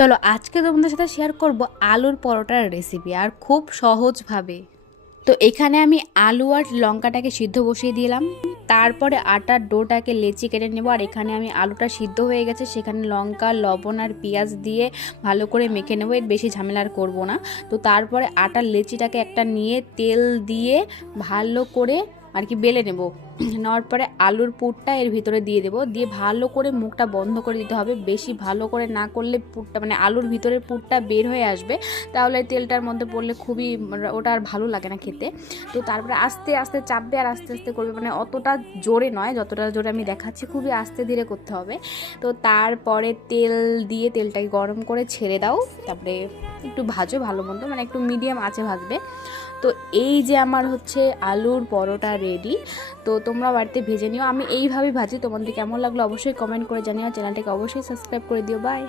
চলো আজকে তোমাদের সাথে শেয়ার করব আলুর পরোটার রেসিপি, আর খুব সহজভাবে। তো এখানে আমি আলু আর লঙ্কাটাকে সিদ্ধ বসিয়ে দিলাম, তারপরে আটার ডোটাকে লেচি কেটে নেব। আর এখানে আমি আলুটা সিদ্ধ হয়ে গেছে, সেখানে লঙ্কা, লবণ আর পেঁয়াজ দিয়ে ভালো করে মেখে নেবো, এর বেশি ঝামেলা আর করবো না। তো তারপরে আটার লেচিটাকে একটা নিয়ে তেল দিয়ে ভালো করে আর কি বেলে নেব। নেওয়ার পরে আলুর পুরটা এর ভিতরে দিয়ে দেবো, দিয়ে ভালো করে মুখটা বন্ধ করে দিতে হবে। বেশি ভালো করে না করলে পুরটা মানে আলুর ভিতরের পুরটা বের হয়ে আসবে, তাহলে তেলটার মধ্যে পড়লে খুবই ওটা আর ভালো লাগে না খেতে। তো তারপরে আস্তে আস্তে চাপবে আর আস্তে আস্তে করবে, মানে অতটা জোরে নয়, যতটা জোরে আমি দেখাচ্ছি খুবই আস্তে ধীরে করতে হবে। তো তারপরে তেল দিয়ে তেলটাকে গরম করে ছেড়ে দাও, তারপরে একটু ভাজো ভালো মন্দ, মানে একটু মিডিয়াম আঁচে ভাজবে। তো এই যে আমার হচ্ছে আলুর পরোটা রেডি। তো তোমরা বাড়িতে ভেজে নিও, আমি এইভাবেই ভাজি। তোমাদের কেমন লাগলো অবশ্যই কমেন্ট করে জানিও, চ্যানেলটাকে অবশ্যই সাবস্ক্রাইব করে দিও। বাই।